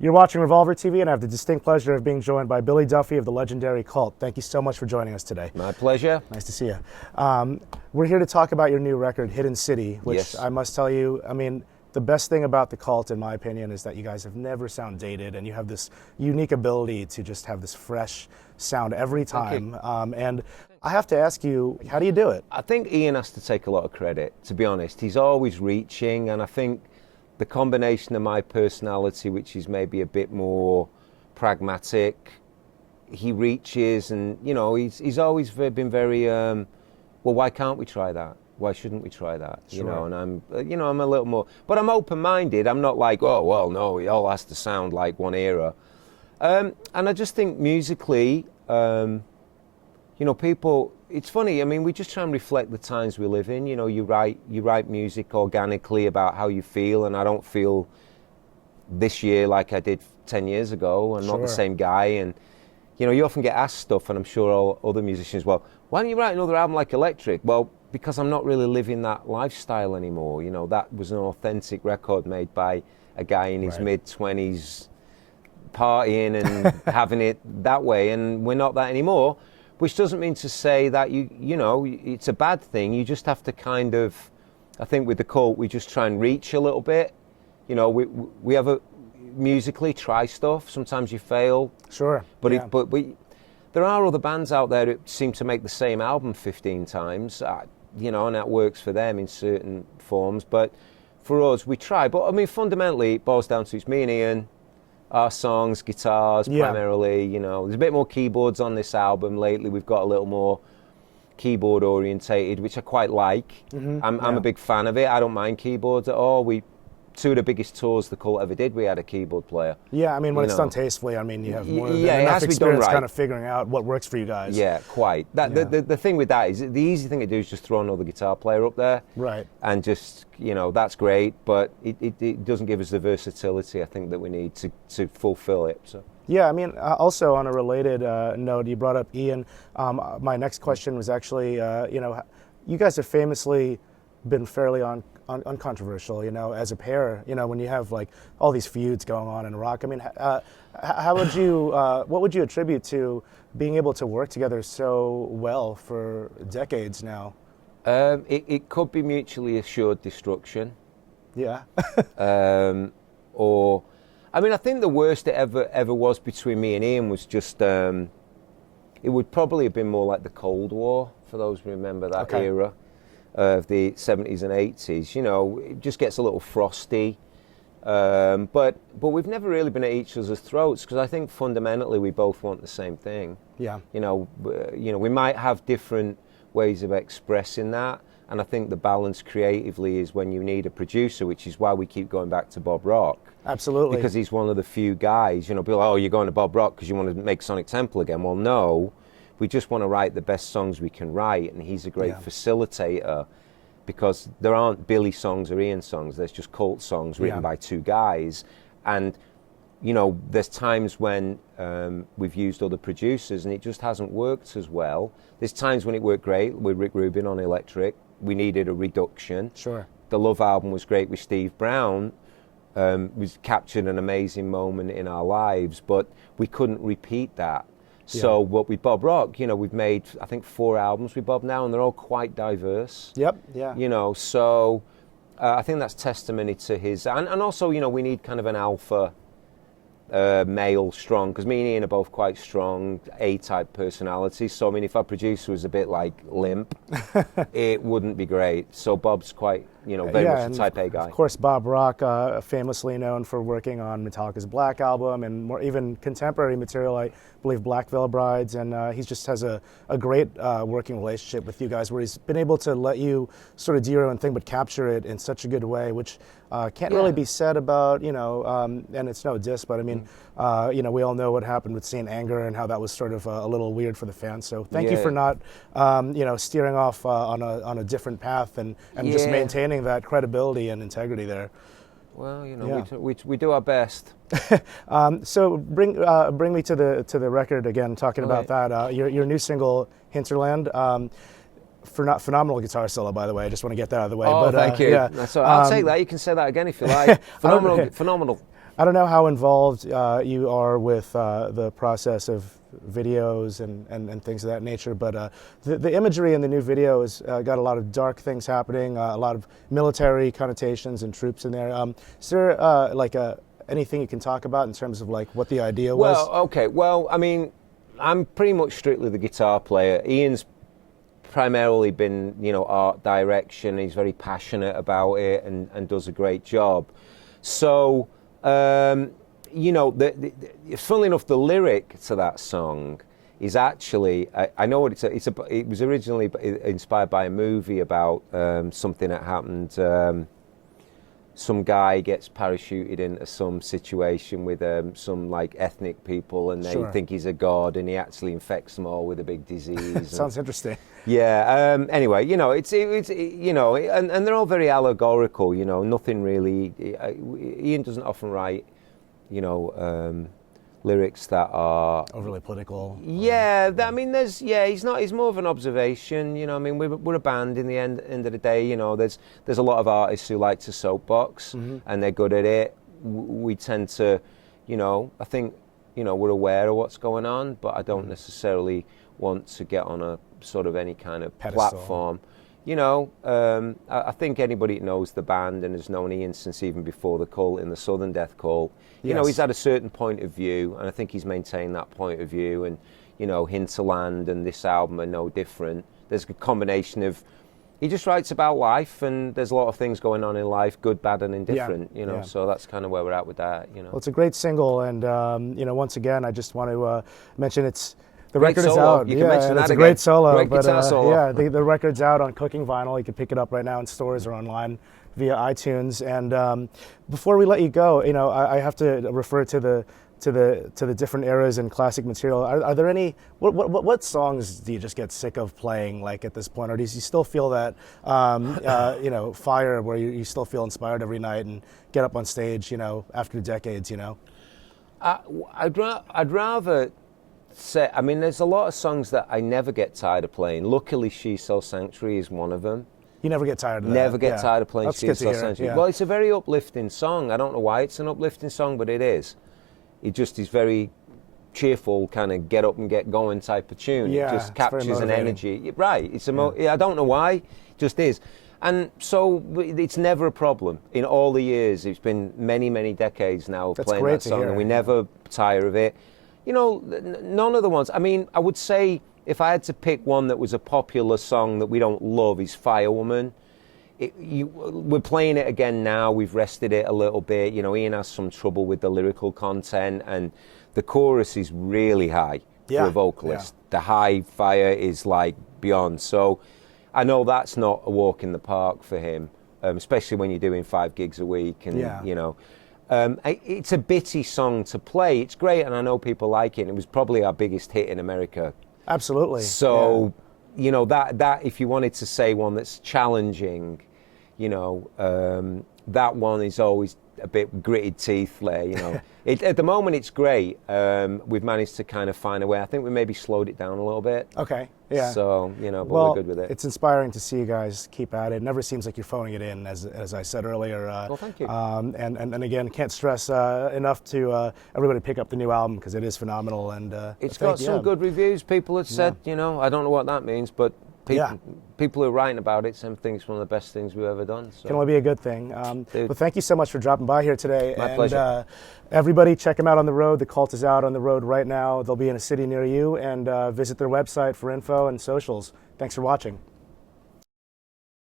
You're watching Revolver TV, and I have the distinct pleasure of being joined by Billy Duffy of the legendary Cult. Thank you so much for joining us today. My pleasure. Nice to see you. We're here to talk about your new record, Hidden City, which Yes. I must tell you, I mean, the best thing about the Cult, in my opinion, is that you guys have never sound dated, and you have this unique ability to just have this fresh sound every time. And I have to ask you, how do you do it? I think Ian has to take a lot of credit, to be honest. He's always reaching, and I think the combination of my personality, which is maybe a bit more pragmatic, he reaches, and he's always been very well, why can't we try that? Why shouldn't we try that? Sure. And I'm a little more, but I'm open-minded. I'm not like, oh well, no, it all has to sound like one era. And I just think musically, people, it's funny, I mean, we just try and reflect the times we live in. You write music organically about how you feel, and I don't feel this year like I did 10 years ago. I'm not the same guy, and you often get asked stuff, and I'm sure all other musicians, well, why don't you write another album like Electric? Well, because I'm not really living that lifestyle anymore. That was an authentic record made by a guy in his mid-20s partying and having it that way, and we're not that anymore. Which doesn't mean to say that it's a bad thing. You just have to kind of, I think with the Cult, we just try and reach a little bit. We have a musically try stuff. Sometimes you fail. Sure. But there are other bands out there that seem to make the same album 15 times. And that works for them in certain forms. But for us, we try. But I mean, fundamentally, it boils down to it's me and Ian. Our songs, guitars primarily, there's a bit more keyboards on this album. Lately we've got a little more keyboard orientated, which I quite like. I'm a big fan of it. I don't mind keyboards at all. Two of the biggest tours the Cult ever did, we had a keyboard player. Yeah, I mean, when it's done tastefully, I mean, you have more than it enough has to be experience done right. kind of figuring out what works for you guys. Yeah, quite. The thing with that is the easy thing to do is just throw another guitar player up there. Right. And just, that's great, but it doesn't give us the versatility I think that we need to fulfill it. So. Yeah, I mean, also on a related note, you brought up Ian. My next question was actually, you guys have famously been fairly uncontroversial, as a pair, when you have like all these feuds going on in rock. I mean, how would you, what would you attribute to being able to work together so well for decades now? It could be mutually assured destruction. Yeah. I think the worst it ever was between me and Ian was just, it would probably have been more like the Cold War, for those who remember that era of the 70s and 80s. It just gets a little frosty. But we've never really been at each other's throats, because I think fundamentally we both want the same thing. Yeah. We might have different ways of expressing that, and I think the balance creatively is when you need a producer, which is why we keep going back to Bob Rock. Absolutely. Because he's one of the few guys, people are like, oh, you're going to Bob Rock because you want to make Sonic Temple again. Well, no, we just want to write the best songs we can write, and he's a great facilitator, because there aren't Billy songs or Ian songs, there's just Cult songs written by two guys. And there's times when we've used other producers and it just hasn't worked as well. There's times when it worked great with Rick Rubin on Electric. We needed a reduction. Sure. The Love album was great with Steve Brown. We captured an amazing moment in our lives, but we couldn't repeat that. So what with Bob Rock, we've made, I think, 4 albums with Bob now, and they're all quite diverse. Yep, yeah. So I think that's testimony to his, and also, we need kind of an alpha male strong, because me and Ian are both quite strong A-type personalities. So I mean, if our producer was a bit like limp, it wouldn't be great. So Bob's quite, very much a type A guy. Of course, Bob Rock, famously known for working on Metallica's Black album and more even contemporary material, I believe Black Veil Brides, and he just has a great working relationship with you guys, where he's been able to let you sort of do your own thing but capture it in such a good way, which can't really be said about, and it's no diss, but I mean, we all know what happened with Saint Anger and how that was sort of a little weird for the fans. So thank you for not, steering off on a different path and just maintaining that credibility and integrity there. Well, we do our best. So bring me to the record again. Talking about that, your new single Hinterland. Phenomenal guitar solo, by the way. I just want to get that out of the way. Oh, thank you. Yeah. That's all right. I'll take that. You can say that again if you like. Phenomenal. I don't know how involved you are with the process of videos and things of that nature, but the imagery in the new video has got a lot of dark things happening, a lot of military connotations and troops in there. Is there anything you can talk about in terms of like what the idea was? Well, okay. Well, I mean, I'm pretty much strictly the guitar player. Ian's primarily been, art direction. He's very passionate about it and does a great job. So, funnily enough, the lyric to that song is actually, I know what it was originally inspired by a movie about something that happened. Some guy gets parachuted into some situation with some like ethnic people, and they think he's a god, and he actually infects them all with a big disease. Sounds interesting. Yeah. Anyway, it's and they're all very allegorical. Nothing really. Ian doesn't often write, lyrics that are overly political. Yeah, he's more of an observation. We're a band in the end of the day. There's a lot of artists who like to soapbox, and they're good at it. We tend to, I think, we're aware of what's going on, but I don't necessarily want to get on a sort of any kind of platform. I think anybody that knows the band and has known Ian since even before the Cult in the Southern Death Cult, he's had a certain point of view, and I think he's maintained that point of view. And Hinterland and this album are no different. There's a combination of, he just writes about life, and there's a lot of things going on in life, good, bad, and indifferent. So that's kind of where we're at with that. Well, it's a great single, and once again, I just want to mention the great record solo. is out. You can mention that it's a again. great solo. Great guitar solo. Yeah, the record's out on Cooking Vinyl. You can pick it up right now in stores or online via iTunes. And before we let you go, I have to refer to the different eras and classic material. Are there any? What songs do you just get sick of playing like at this point, or do you still feel that fire where you still feel inspired every night and get up on stage? After decades. I'd rather say, there's a lot of songs that I never get tired of playing. Luckily, She Sells Sanctuary is one of them. You never get tired of that? Never get tired of playing She Sells Sanctuary. Yeah. Well, it's a very uplifting song. I don't know why it's an uplifting song, but it is. It just is very cheerful, kind of get up and get going type of tune. Yeah, it just captures an energy. Right. I don't know why. It just is. And so it's never a problem. In all the years, it's been many, many decades now of playing that song, and we never tire of it. None of the ones. I would say if I had to pick one that was a popular song that we don't love is Firewoman. We're playing it again now. We've rested it a little bit. Ian has some trouble with the lyrical content, and the chorus is really high for a vocalist. Yeah. The high fire is like beyond. So I know that's not a walk in the park for him, especially when you're doing 5 gigs a week. And, it's a bitty song to play. It's great, and I know people like it. It was probably our biggest hit in America. Absolutely. So, that if you wanted to say one that's challenging, that one is always a bit gritted teeth there. At the moment, it's great. We've managed to kind of find a way. I think we maybe slowed it down a little bit. Okay. Yeah. So, but we're good with it. It's inspiring to see you guys keep at it. It never seems like you're phoning it in, as I said earlier. Well, thank you. And again, can't stress enough to everybody pick up the new album because it is phenomenal. And it's got some good reviews. People have said, I don't know what that means, but people who are writing about it think it's one of the best things we've ever done. So. Can only be a good thing. Well, thank you so much for dropping by here today. My pleasure. Everybody, check them out on the road. The Cult is out on the road right now. They'll be in a city near you, and visit their website for info and socials. Thanks for watching.